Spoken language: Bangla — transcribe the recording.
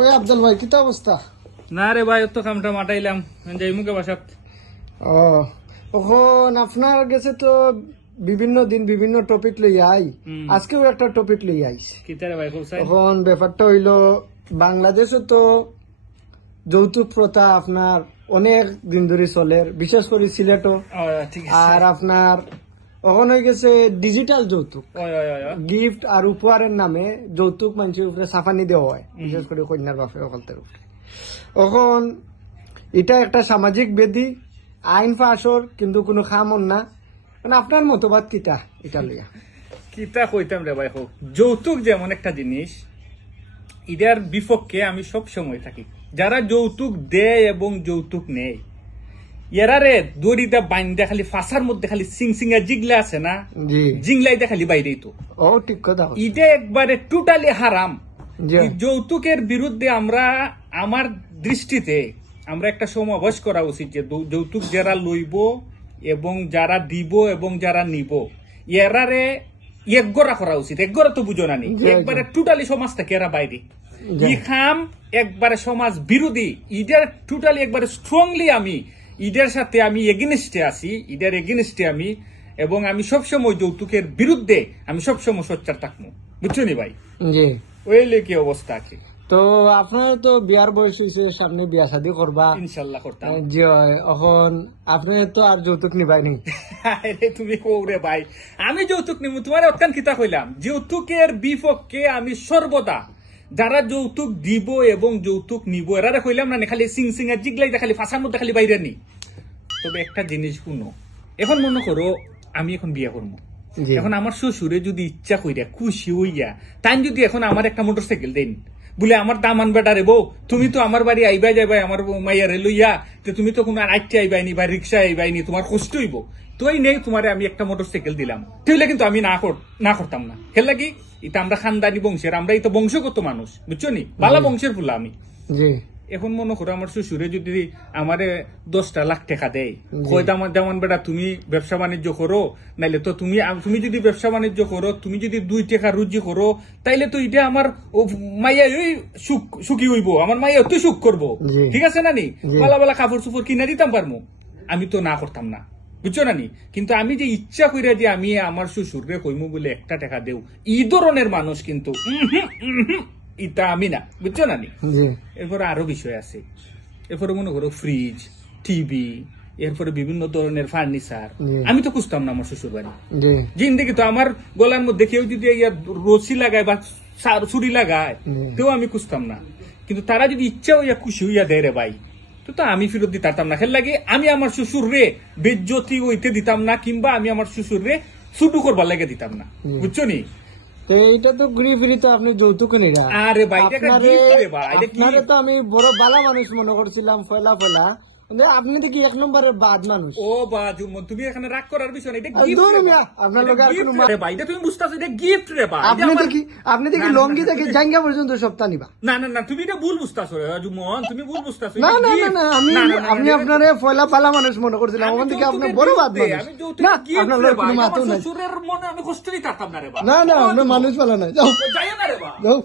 ওই আব্দুল ভাই কিতা অবস্থা? না রে ভাই, তো কামটা মাটাইলাম যাই মুখে বাসাত। এখন আপনার কাছে তো বিভিন্ন দিন বিভিন্ন টপিক লই আই, আজকেও একটা টপিক লই আইছি। কিতা রে ভাই? এখন ব্যাপারটা হইল বাংলাদেশে তো যৌতুক প্রথা আপনার অনেক দিন ধরে চলে, বিশেষ করে সিলেটও। আর আপনার এখন হয়ে গেছে ডিজিটাল যৌতুক, গিফট আর উপহারের নামে যৌতুক মানুষের উপরে সাফানি দেওয়া হয়, বিশেষ করে কন্যার বাপের অকালতের উপরে। এখন এটা একটা সামাজিক ব্যাধি, আইন পাশর কিন্তু কোনো খামন না। মানে আপনার মতবাদ কিটা এটা লইয়া? কিতা কইতাম রে ভাই, হোক যৌতুক যেমন একটা জিনিস, এটার বিপক্ষে আমি সব সময় থাকি। যারা যৌতুক দেয় এবং যৌতুক নেয়, এরারে দড়িটা বাইন্দা খালি ফাঁসার মধ্যে খালি সিংসিঙ্গা জিগলা আছে না, জিংলাইতে খালি বাইরেই তো। ও ঠিক কথা, এটা একবারে টোটালি হারাম। যৌতুকের বিরুদ্ধে আমরা, আমার দৃষ্টিতে আমরা একটা সমাবেশ করা উচিত যে যৌতুক যারা লইব এবং যারা দিব এবং যারা নিব, এরারে একগোরা করা উচিত। একগোরা তো বুঝো না নি, একবারে টোটালি সমাজ থেকে এরা বাইরে। ই খাম একবারে সমাজ বিরোধী, ইডার টোটালি একবারে স্ট্রংলি আমি ইডার সাথে আমি এগেনিস্টে আছি, ইডার এগেনিস্টে আমি। এবং আমি সবসময় যৌতুকের বিরুদ্ধে আমি সবসময় সোচ্চার থাকবো, বুঝছো নি ভাই? ওইলে কি অবস্থা আছে? তো আপনার তো বিয়ার বয়স হয়েছে, সামনে বিয়া শাদী করবা ইনশাল্লাহ করতাম। জি, এখন আপনি তো আর যৌতুক নিবাই নি? তুমি কৌরে ভাই, আমি যৌতুক নিব? তোমার অত্যান কিতা কইলাম, যৌতুকের বিপক্ষে আমি সর্বদা। যারা যৌতুক দিব এবং যৌতুক নিব, এরা কইলাম না খালি সিং সিং আর জিগলাই খালি ফাঁসার মধ্যে খালি বাইরে নি। তবে একটা জিনিস শুনো, এখন মনে করো আমি এখন বিয়ে করবো, এখন আমার শ্বশুরে যদি ইচ্ছা কইরা খুশি হইয়া তাই যদি এখন আমার একটা মোটরসাইকেল দেন, বলে আমার দামান বেটা রে বউ, তুমি তো আমার বাড়ি আইবাই যাইবাই আমার মাইয়ারে লইয়া, তো তুমি তো কোনো আইটে আইবাইনি বা রিক্সা আইবাইনি, তোমার কষ্ট হইব, তোই নেই তোমারে আমি একটা মোটরসাইকেল দিলাম, তাইলে কিন্তু আমি না করতাম না। খেল লাগি এটা আমরা খানদানি বংশের, আমরা এই তো বংশগত মানুষ, বুঝছো নি, বালা বংশের ফুলা আমি। এখন মনে করো আমার শ্বশুরে যদি আমারে 10 লাখ টাকা দেয়, যেমন বেটা তুমি ব্যবসা বাণিজ্য করো, নাইলে তো তুমি যদি ব্যবসা বাণিজ্য করো, তুমি যদি 2 টাকা রুজি করো, তাইলে তো এটা আমার মাইয়া সুখী হইব, আমার মাইয়া তুই সুখ করবো, ঠিক আছে না নি? বালা বালা কাপড় চুপড় কিনা দিতাম পারবো, আমি তো না করতাম না, বুঝছো না নি? কিন্তু আমি যে ইচ্ছা কইরা যে আমি আমার শ্বশুরে কইমু বলে 1 টাকা দেও, এই ধরনের মানুষ কিন্তু ইটা আমি না, বুঝছো না নি? এরপরে আরো বিষয় আছে, এরপরে মনে করো ফ্রিজ, টিভি, এরপরে বিভিন্ন ধরনের ফার্নিচার, আমি তো খুঁজতাম না আমার শ্বশুর বাড়ি। জিন্দেগি তো আমার গলার মধ্যে কেউ যদি রশি লাগায় বা ছুরি লাগায়, তেও আমি খুঁজতাম না। কিন্তু তারা যদি ইচ্ছা হইয়া খুশি হইয়া দেয় রে ভাই, তো আমি ফেরত দিতাম না। খেল লাগে আমি আমার শ্বশুর রে বেজ্জতি হইতে দিতাম না, কিংবা আমি আমার শ্বশুর রে ছুটু করবার লাগে দিতাম না, বুঝছো নি? এইটা তো ঘুরি ফিরি তো আপনি যৌতুক নিরা। আরে ভাই, আপনারে তো আমি বড় বালা মানুষ মনে করছিলাম, ফেলা আপনি তো কি 1 নম্বরের বাদ মানুষ। ও বাদ, তুমি এখানে রাগ করার বিষয় না, এটা আপনার লোক ভাই, তুমি বুঝতেছো এটা গিফট রে ভাই। আপনি দেখি লঙ্গি থেকে জাঙ্গা পর্যন্ত সপ্তাহ নিবা। না না না, তুমি এটা ভুল বুঝতেছো জুমন, তুমি ভুল বুঝতেছো। না না না, আমি আপনারে ফয়লা পালা মানুষ মনে করছিলাম, ওখান থেকে আপনি বড় বাদ মানুষ। না, আপনার লোক কোনো মাথা নাই, শ্বশুরের মনে আমি কষ্ট দিতাম না রে ভাই। না না, আপনি মানুষ পালা নাই, যাও যাই না রে ভাই, যাও।